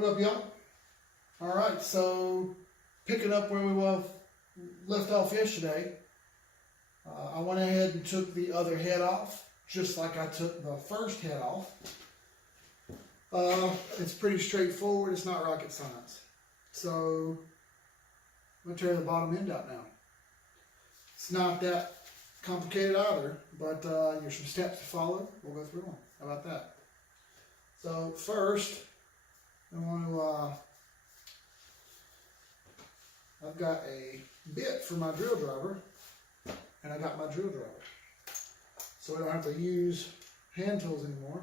What up, y'all? All right, so picking up where we left off yesterday, I went ahead and took the other head off, just like I took the first head off. It's pretty straightforward. It's not rocket science. So I'm going to tear the bottom end out now. It's not that complicated either, but there's some steps to follow. We'll go through them. How about that? So first, I want to, I've got a bit for my drill driver, and I got my drill driver. So I don't have to use hand tools anymore.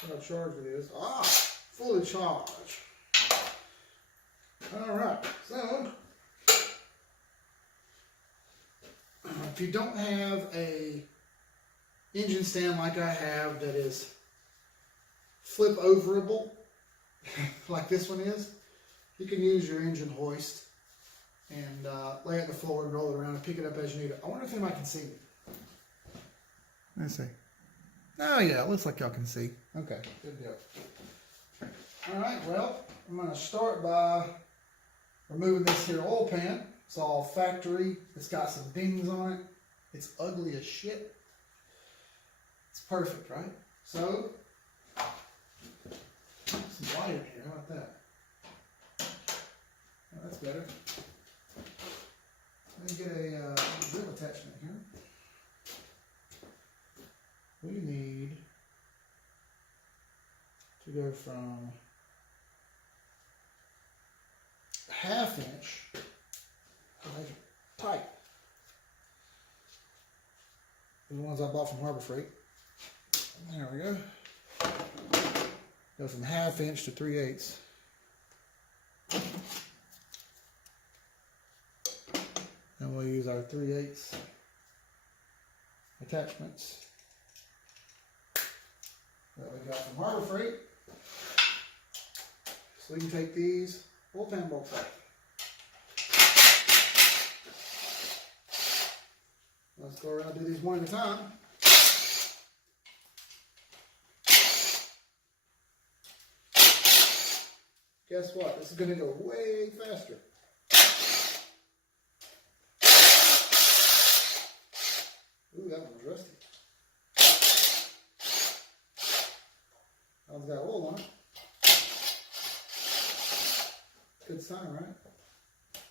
That's what charge it is. Fully charged. All right, so if you don't have a engine stand like I have that is flip overable, like this one is, you can use your engine hoist and lay it on the floor and roll it around and pick it up as you need it. I wonder if anybody can see me. Let's see. Oh yeah, it looks like y'all can see. Okay, good deal. All right, well, I'm going to start by removing this here oil pan. It's all factory. It's got some dings on it. It's ugly as shit. It's perfect, right? So, some light in here. How about that? Oh, that's better. Let me get a drill attachment here. We need to go from 1/2 inch to make it tight. These are the ones I bought from Harbor Freight. There we go. Go from 1/2 inch to 3/8. And we'll use our 3/8 attachments that we got from Harbor Freight. So we can take these oil pan bolts out. Let's go around and do these one at a time. Guess what? This is going to go way faster. Ooh, that one was rusty. That one's got oil on it. Good sign, right?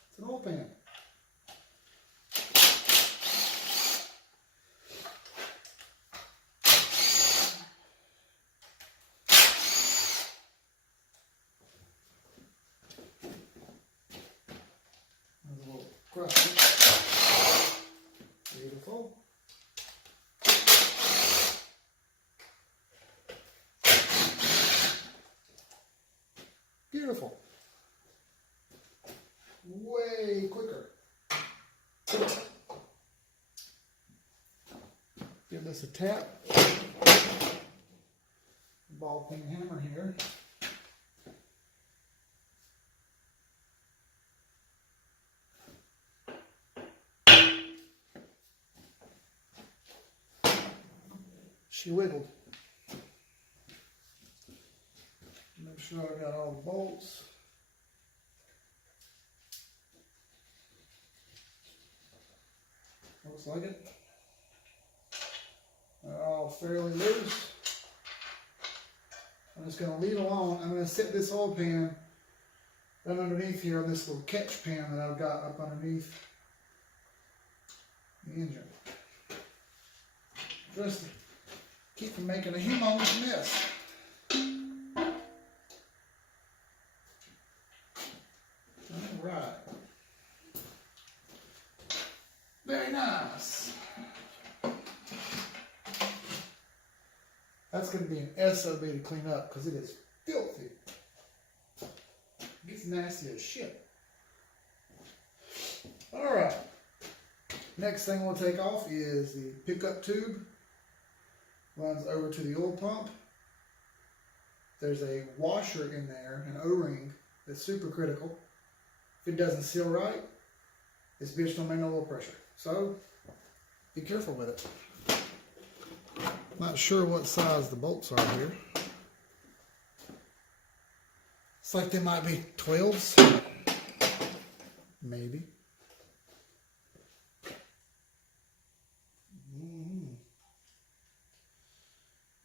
It's an oil pan. There's a little crust. Beautiful. Beautiful. Way quicker. Give this a tap. Ball peen hammer here. She wiggled. Make sure I got all the bolts. Looks like it. They're all fairly loose. I'm just going to leave it alone. I'm going to set this oil pan right underneath here on this little catch pan that I've got up underneath the engine. Just to keep from making a humongous mess. All right. Very nice. That's going to be an SOB to clean up because it is filthy. It gets nasty as shit. Alright. Next thing we'll take off is the pickup tube. Runs over to the oil pump. There's a washer in there, an O-ring, that's super critical. If it doesn't seal right, this bitch don't make no oil pressure. So, be careful with it. Not sure what size the bolts are here. Looks like they might be 12s. Maybe.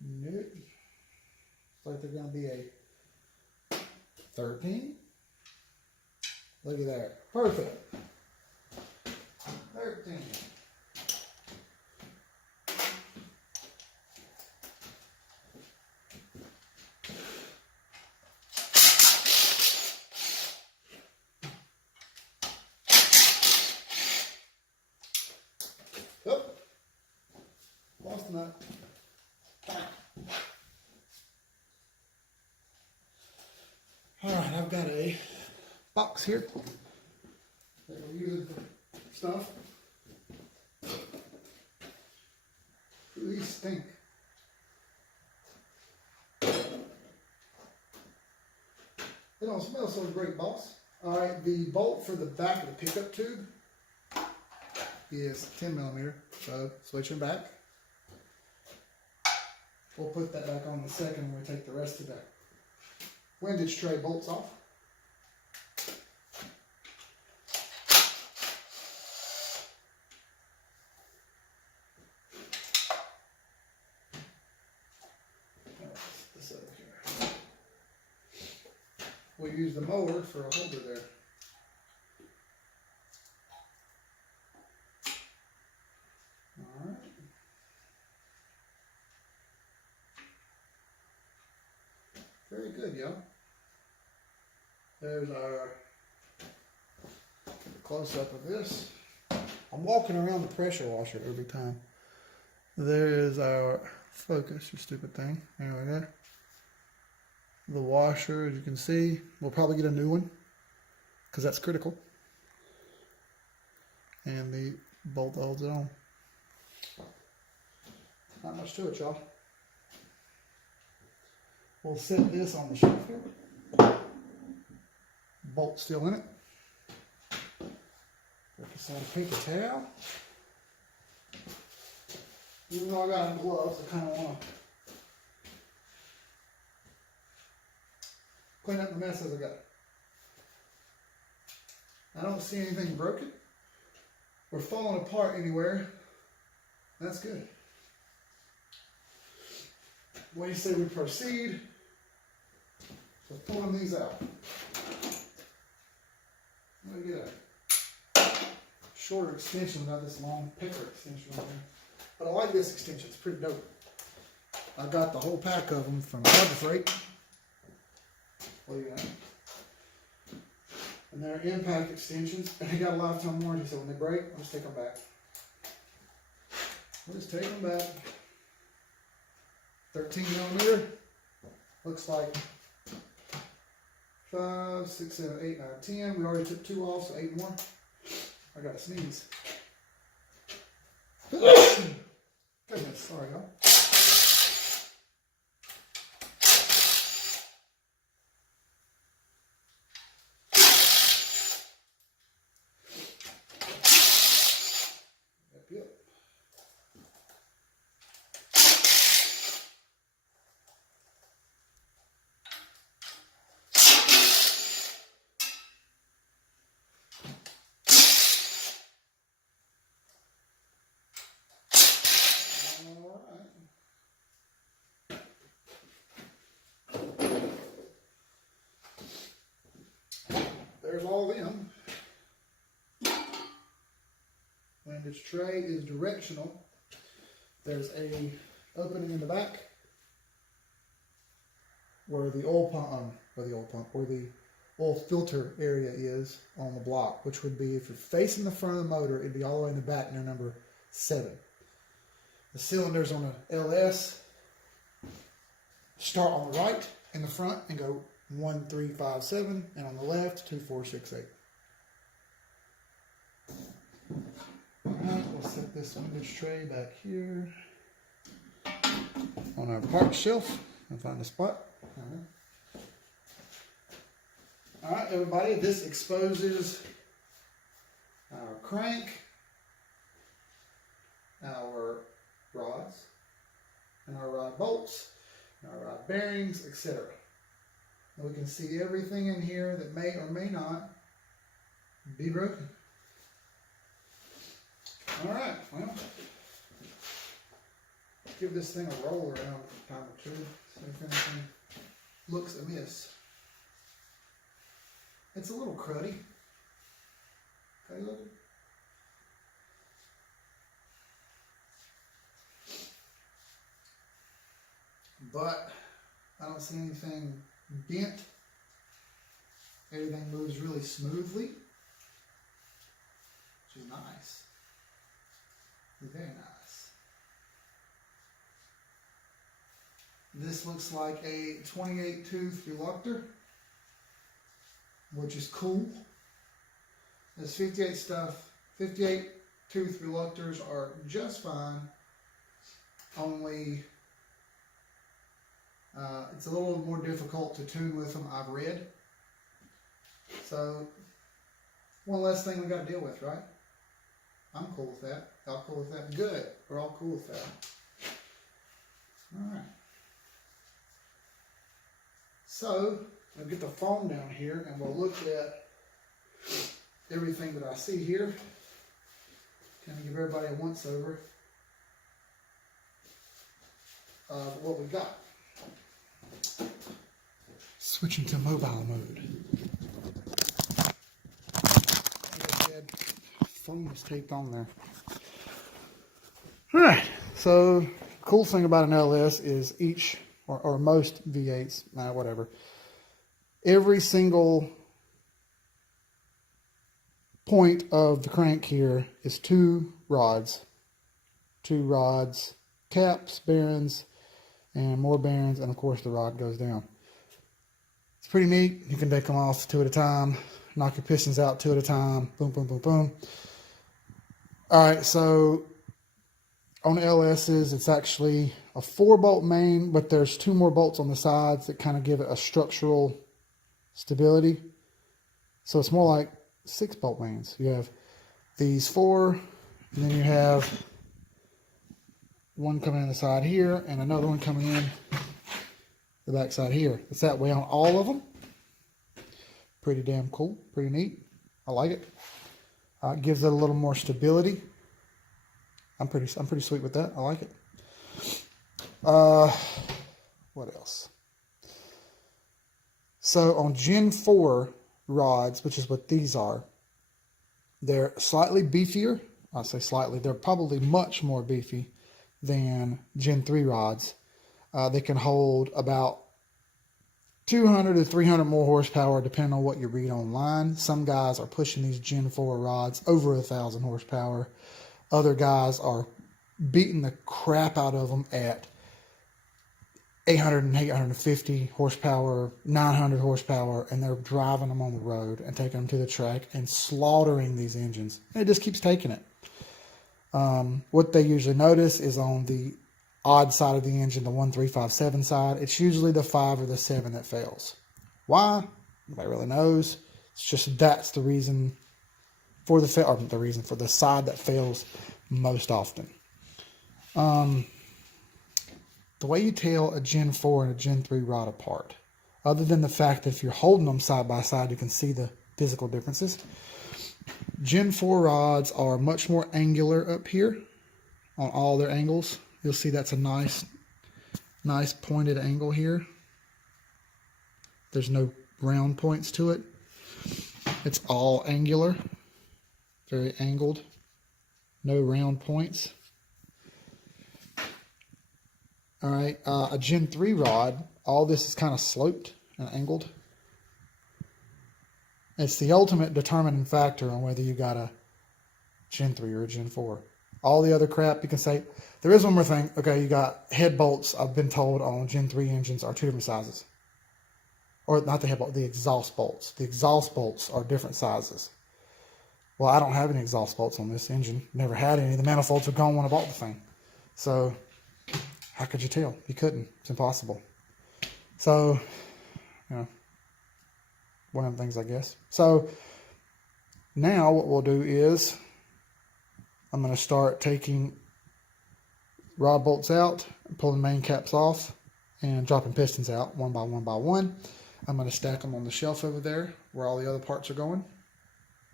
Nope. Looks like they're going to be a 13. Look at that. Perfect. 13. Oh, lost the nut. All right, I've got a box here that we're using for stuff. These stink. They don't smell so great, boss. All right, the bolt for the back of the pickup tube is 10 millimeter, so switching back. We'll put that back on in a second when we take the rest of the windage tray bolts off. This over here. We'll use the motor for a holder there. Alright. Very good, y'all. There's our close-up of this. I'm walking around the pressure washer every time. There is our focus, you stupid thing. There we go. The washer, as you can see, we'll probably get a new one because that's critical. And the bolt that holds it on. Not much to it, y'all. We'll set this on the shelf here. Bolt still in it. Put this on a paper towel. Even though I got on gloves, I kind of want to clean up the mess as I go. I don't see anything broken or falling apart anywhere. That's good. What do you say we proceed? So pulling these out. I'm going to get a shorter extension, not this long picker extension on here. But I like this extension, it's pretty dope. I got the whole pack of them from Harbor Freight. Look at that. And they're impact extensions, and they got a lifetime warranty, so when they break, I'll just take them back. I'll just take them back. 13 millimeter. Looks like 5, 6, 7, 8, 9, 10. We already took 2 off, so 8 more. I gotta sneeze. Goodness, sorry, y'all. Yep. There's all of them. Windage tray is directional. There's a opening in the back where the oil oil filter area is on the block, which would be, if you're facing the front of the motor, it'd be all the way in the back near number 7. The cylinders on the LS start on the right in the front and go 1, 3, 5, 7, and on the left 2, 4, 6, 8. Alright, we'll set this windage tray back here on our parts shelf and find a spot. Alright, everybody, this exposes our crank, our rods, and our rod bolts, and our rod bearings, etc. And we can see everything in here that may or may not be broken. Alright, well, give this thing a roll around a time or two, see if anything looks amiss. It's a little cruddy. Cruddy looking. But I don't see anything bent. Everything moves really smoothly, which is nice. Very nice. This looks like a 28 tooth reluctor, which is cool. This 58 stuff, 58 tooth reluctors are just fine. Only it's a little more difficult to tune with them, I've read. So one less thing we got to deal with, right? I'm cool with that. Y'all cool with that? Good. We're all cool with that. All right. So I'll get the phone down here and we'll look at everything that I see here. Kind of give everybody a once over of what we got. Switching to mobile mode. Phone was taped on there. Alright, so cool thing about an LS is each, or most V8s, whatever, every single point of the crank here is two rods, caps, bearings, and more bearings, and of course the rod goes down. It's pretty neat. You can take them off two at a time, knock your pistons out two at a time, boom, boom, boom, boom. Alright, so on LS's, it's actually a 4-bolt main, but there's 2 more bolts on the sides that kind of give it a structural stability. So it's more like 6-bolt mains. You have these 4, and then you have one coming in the side here, and another one coming in the back side here. It's that way on all of them. Pretty damn cool, pretty neat. I like it. It gives it a little more stability. I'm pretty sweet with that. I like it. What else? So on Gen 4 rods, which is what these are, they're slightly beefier. I'll say slightly. They're probably much more beefy than Gen 3 rods. They can hold about 200 to 300 more horsepower depending on what you read online. Some guys are pushing these Gen 4 rods over 1,000 horsepower. Other guys are beating the crap out of them at 800 and 850 horsepower, 900 horsepower, and they're driving them on the road and taking them to the track and slaughtering these engines. And it just keeps taking it. What they usually notice is on the odd side of the engine, the 1357 side, it's usually the 5 or the 7 that fails. Why? Nobody really knows. It's just that's the reason for the for the side that fails most often. The way you tell a Gen 4 and a Gen 3 rod apart, other than the fact that if you're holding them side by side, you can see the physical differences. Gen 4 rods are much more angular up here on all their angles. You'll see that's a nice pointed angle here. There's no round points to it. It's all angular, very angled, no round points. All right, a Gen 3 rod, all this is kind of sloped and angled. It's the ultimate determining factor on whether you got a Gen 3 or a Gen 4. All the other crap, you can say, there is one more thing. Okay, you got head bolts, I've been told on Gen 3 engines are 2 different sizes. Or not the head bolt, the exhaust bolts. The exhaust bolts are different sizes. Well, I don't have any exhaust bolts on this engine. Never had any. The manifolds were gone when I bought the thing. So, how could you tell? You couldn't. It's impossible. So, you know, one of the things, I guess. So, now what we'll do is, I'm going to start taking rod bolts out, pulling main caps off, and dropping pistons out one by one by one. I'm going to stack them on the shelf over there where all the other parts are going.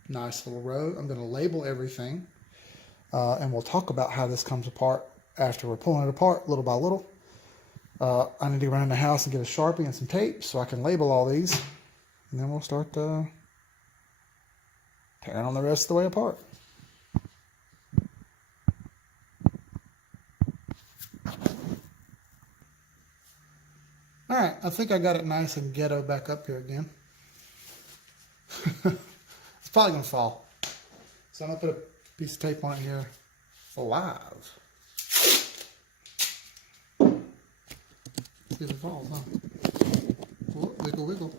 Nice little row. I'm going to label everything. And we'll talk about how this comes apart after we're pulling it apart little by little. I need to run in the house and get a Sharpie and some tape so I can label all these. And then we'll start tearing on the rest of the way apart. All right, I think I got it nice and ghetto back up here again. It's probably gonna fall. So I'm gonna put a piece of tape on it here live. See if it falls, huh? Oh, wiggle, wiggle.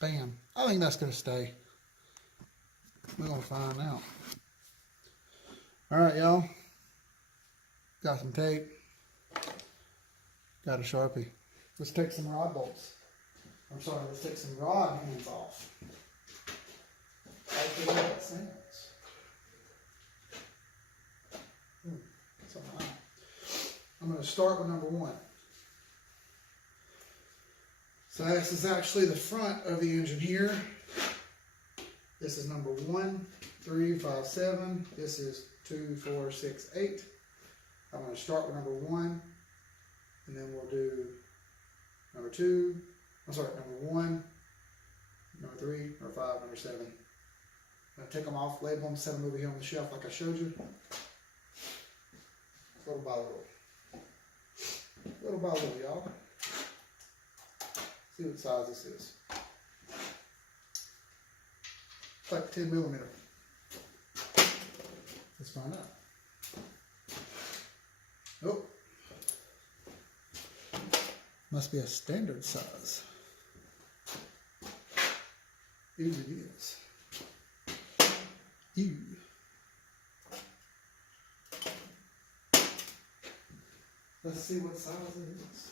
Bam. I think that's gonna stay. We're gonna find out. All right, y'all. Got some tape. Got a Sharpie. Let's take some rod bolts. I'm sorry, let's take some rod hands off. Hopefully that sounds. I'm going to start with number 1. So this is actually the front of the engine here. This is number 1, 3, 5, 7. This is 2, 4, 6, 8. I'm going to start with number 1, and then we'll do number 2. I'm sorry, number 1, number 3, number 5, number 7. I'm going to take them off, label them, set them over here on the shelf like I showed you. Little by little. Little by little, y'all. See what size this is. It's like 10 millimeter. Let's find out. Oh. Must be a standard size. Ew, it is. Ew. Let's see what size it is.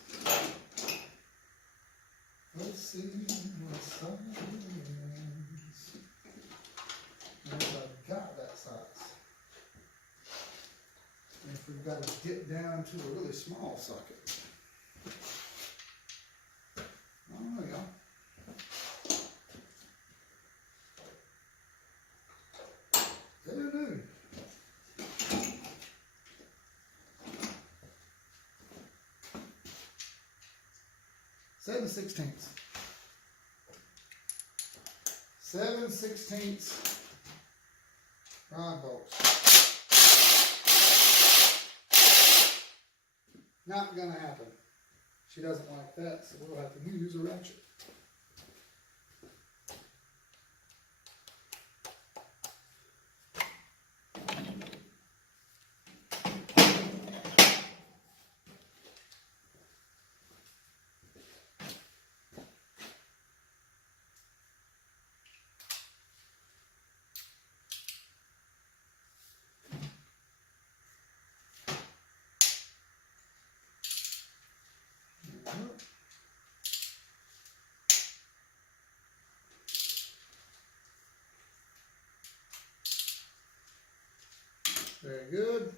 Let's see what size it is. I've got that size. And if we've got to get down to a really small socket. I don't know, y'all. I don't know. Seven sixteenths. 7/16 rod bolts. Not gonna happen. She doesn't like that, so we'll have to use a ratchet. Very good.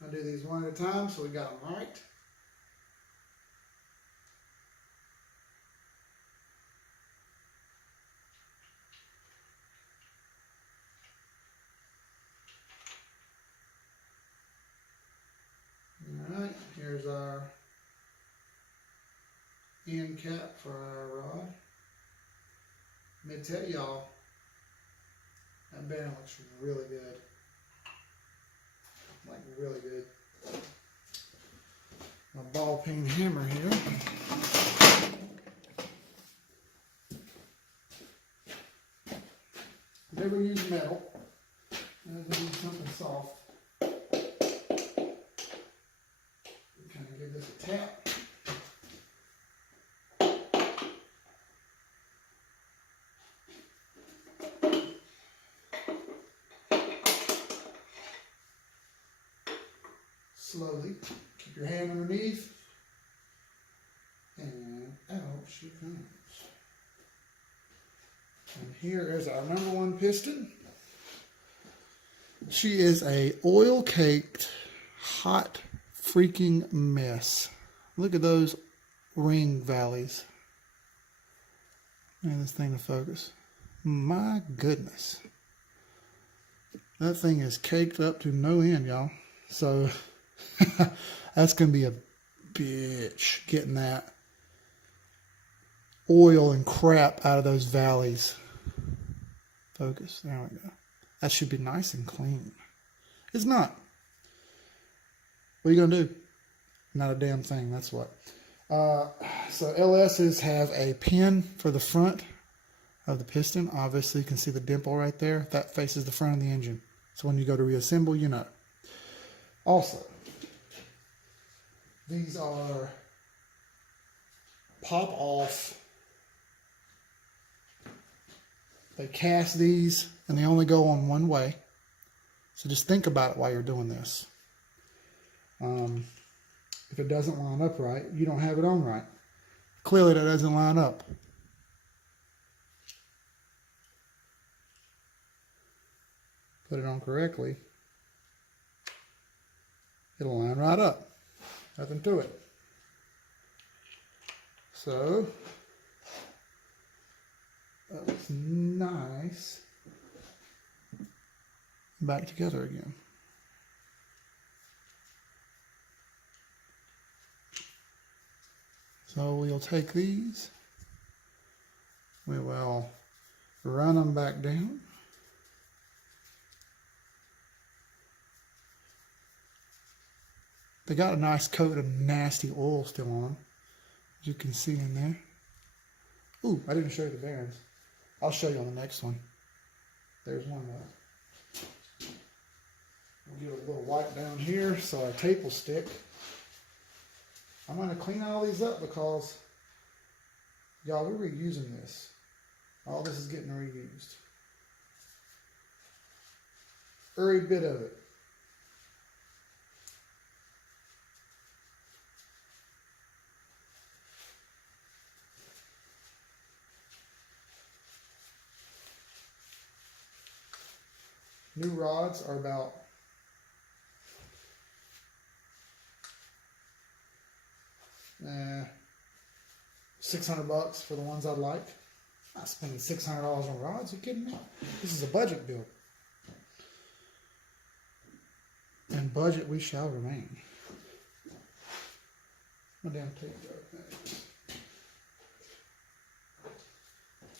I'll do these one at a time so we got them right. Alright, here's our end cap for our rod. Let me tell y'all, that bearing looks really good. Like really good. My ball peen hammer here. Never use metal. Never use something soft. Kind of give this a tap. Slowly, keep your hand underneath, and out she comes. And here is our number 1 piston. She is a oil-caked, hot freaking mess. Look at those ring valleys. And this thing to focus. My goodness. That thing is caked up to no end, y'all. So that's going to be a bitch getting that oil and crap out of those valleys. Focus. There we go. That should be nice and clean. It's not. What are you going to do? Not a damn thing, that's what. So LS's have a pin for the front of the piston. Obviously, you can see the dimple right there. That faces the front of the engine. So when you go to reassemble, you know. Also, these are pop off. They cast these and they only go on one way. So just think about it while you're doing this. If it doesn't line up right, you don't have it on right. Clearly that doesn't line up. Put it on correctly. It'll line right up. Nothing to it. So, that looks nice. Back together again. So we'll take these, we will run them back down. They got a nice coat of nasty oil still on, as you can see in there. Ooh, I didn't show you the bearings. I'll show you on the next one. There's one left. We'll give it a little wipe down here so our tape will stick. I'm going to clean all these up because, y'all, we're reusing this. All this is getting reused. Every bit of it. New rods are about $600 for the ones I'd like. I'm not spending $600 on rods. Are you kidding me? This is a budget build. And budget we shall remain. My damn tape go.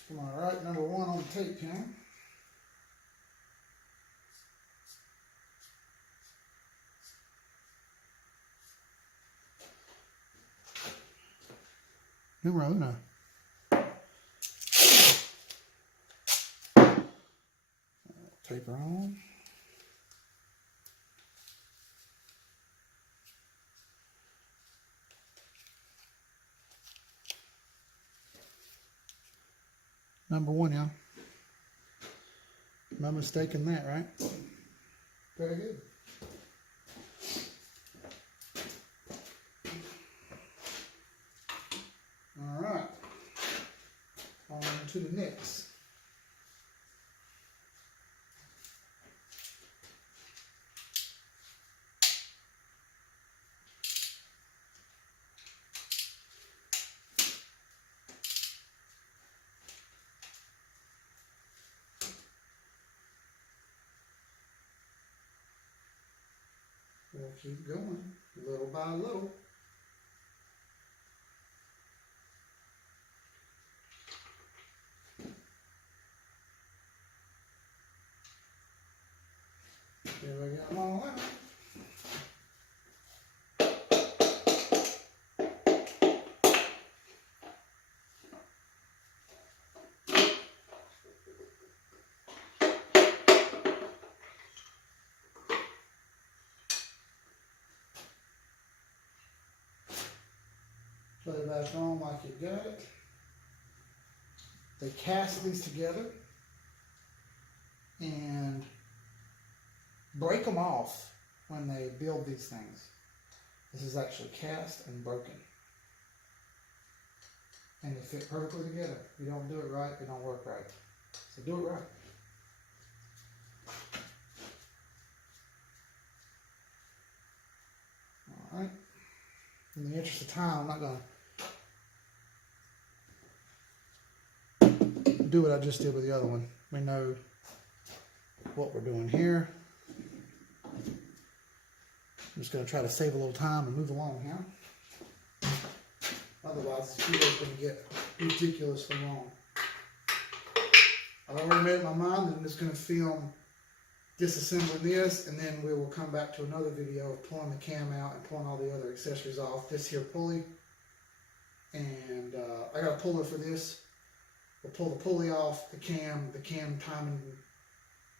Come on, right, number one on the tape here. Numero uno. Tape her on. Number one, y'all. No mistake in that, right? Very good. All right. On to the next. We'll keep going, little by little. There we got them all out. Put it back on like you got it. They cast these together and break them off when they build these things. This is actually cast and broken. And they fit perfectly together. If you don't do it right, it don't work right. So do it right. in the interest of time, I'm not going to do what I just did with the other one. We know what we're doing here. I'm just going to try to save a little time and move along here. Otherwise, this video is going to get ridiculously long. I've already made up my mind that I'm just going to film disassembling this, and then we will come back to another video of pulling the cam out and pulling all the other accessories off. This here pulley, and I got a puller for this. We'll pull the pulley off, the cam timing,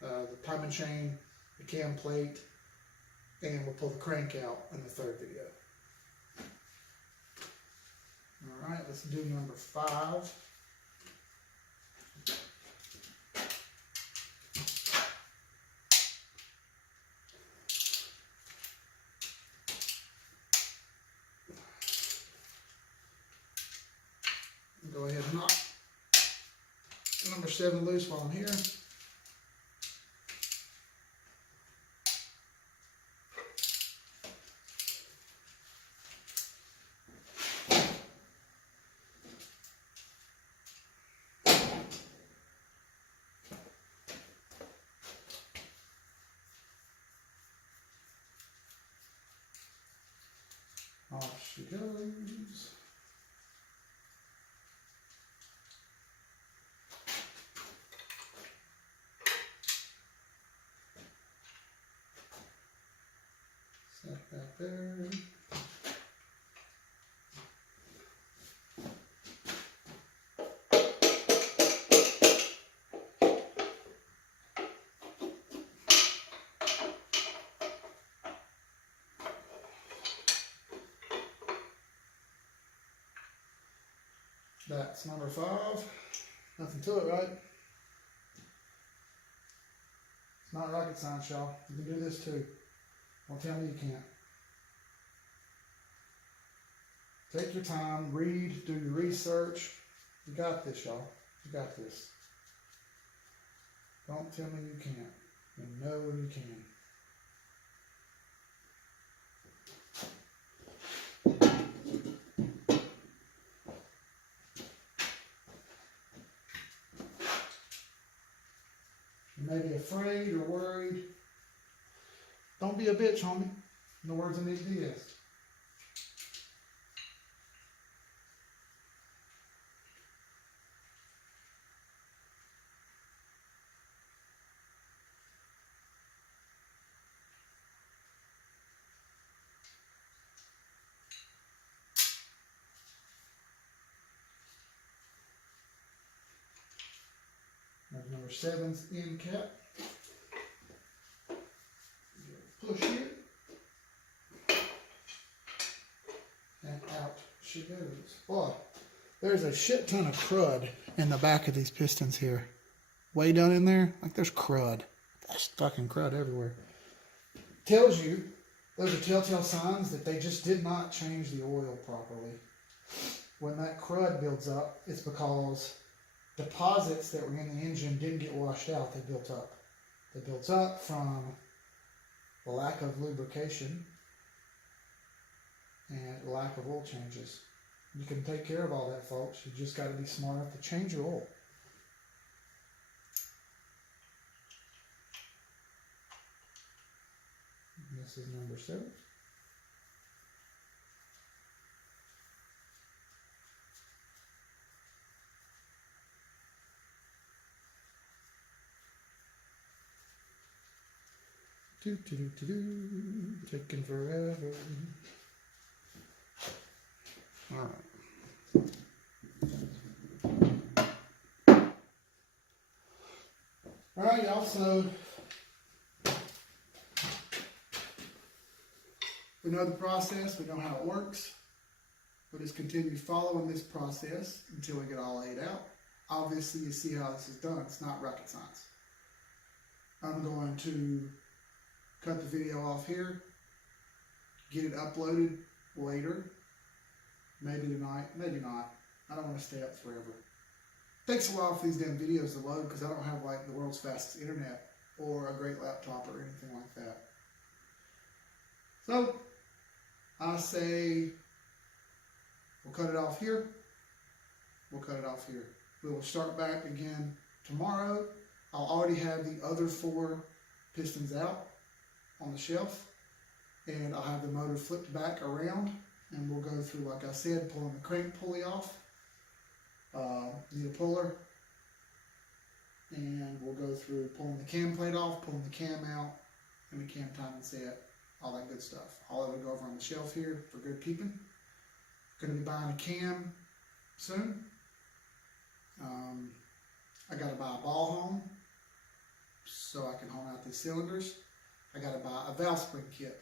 the timing chain, the cam plate, and we'll pull the crank out in the third video. All right, let's do number 5. Go ahead and knock number 7 loose while I'm here. Off she goes. Set that there. That's number 5. Nothing to it, right? It's not rocket science, y'all. You can do this too. Don't tell me you can't. Take your time, read, do your research. You got this, y'all. You got this. Don't tell me you can't. You know you can. You may be afraid or worried. Don't be a bitch, homie. In the words of Nick Diaz. Number 7's end cap. Push it. And out she goes. Boy, there's a shit ton of crud in the back of these pistons here. Way down in there, like there's crud. There's fucking crud everywhere. Tells you, those are telltale signs that they just did not change the oil properly. When that crud builds up, it's because deposits that were in the engine didn't get washed out, they built up. They built up from the lack of lubrication and lack of oil changes. You can take care of all that, folks. You just got to be smart enough to change your oil. And this is number 7. Taking forever. All right, y'all. So we know the process. We know how it works. We'll just continue following this process until we get all laid out. Obviously, you see how this is done. It's not rocket science. I'm going to cut the video off here, get it uploaded later, maybe tonight, maybe not. I don't want to stay up forever. Takes a while for these damn videos to load because I don't have like the world's fastest internet or a great laptop or anything like that. So I say We'll cut it off here. We'll cut it off here. We will start back again tomorrow. I'll already have the other 4 pistons out on the shelf, and I'll have the motor flipped back around, and we'll go through, like I said, pulling the crank pulley off. Need a puller, and we'll go through pulling the cam plate off, pulling the cam out, and the cam timing set, all that good stuff. All of it will go over on the shelf here for good keeping. Going to be buying a cam soon. I got to buy a ball home so I can hone out these cylinders. I got to buy a valve spring kit,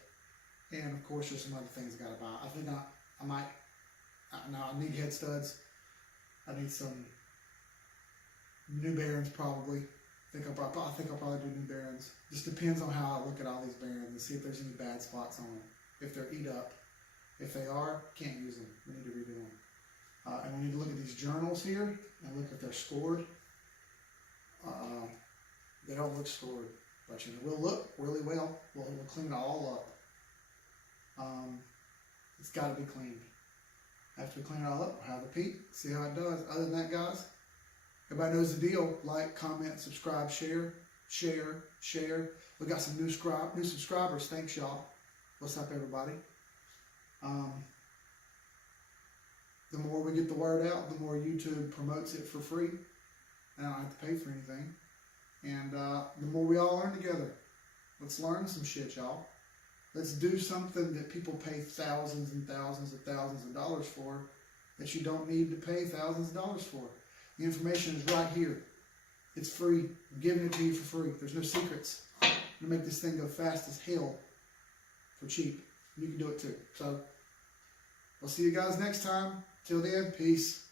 and of course there's some other things I got to buy. I think I need head studs. I need some new bearings probably. I think I'll probably do new bearings. Just depends on how I look at all these bearings and see if there's any bad spots on them. If they're eat up. If they are, can't use them. We need to redo them. And we need to look at these journals here and look if they're scored. They don't look scored, but we'll look really well. We'll clean it all up. It's got to be cleaned. After we clean it all up, we'll have a peek, see how it does. Other than that, guys, everybody knows the deal. Like, comment, subscribe, share. We got some new subscribers. Thanks, y'all. What's up, everybody? The more we get the word out, the more YouTube promotes it for free. And I don't have to pay for anything. And the more we all learn together. Let's learn some shit, y'all. Let's do something that people pay thousands and thousands and thousands of dollars for that you don't need to pay thousands of dollars for. The information is right here. It's free. I'm giving it to you for free. There's no secrets. I'm going to make this thing go fast as hell for cheap. You can do it too. So, we'll see you guys next time. Till then, peace.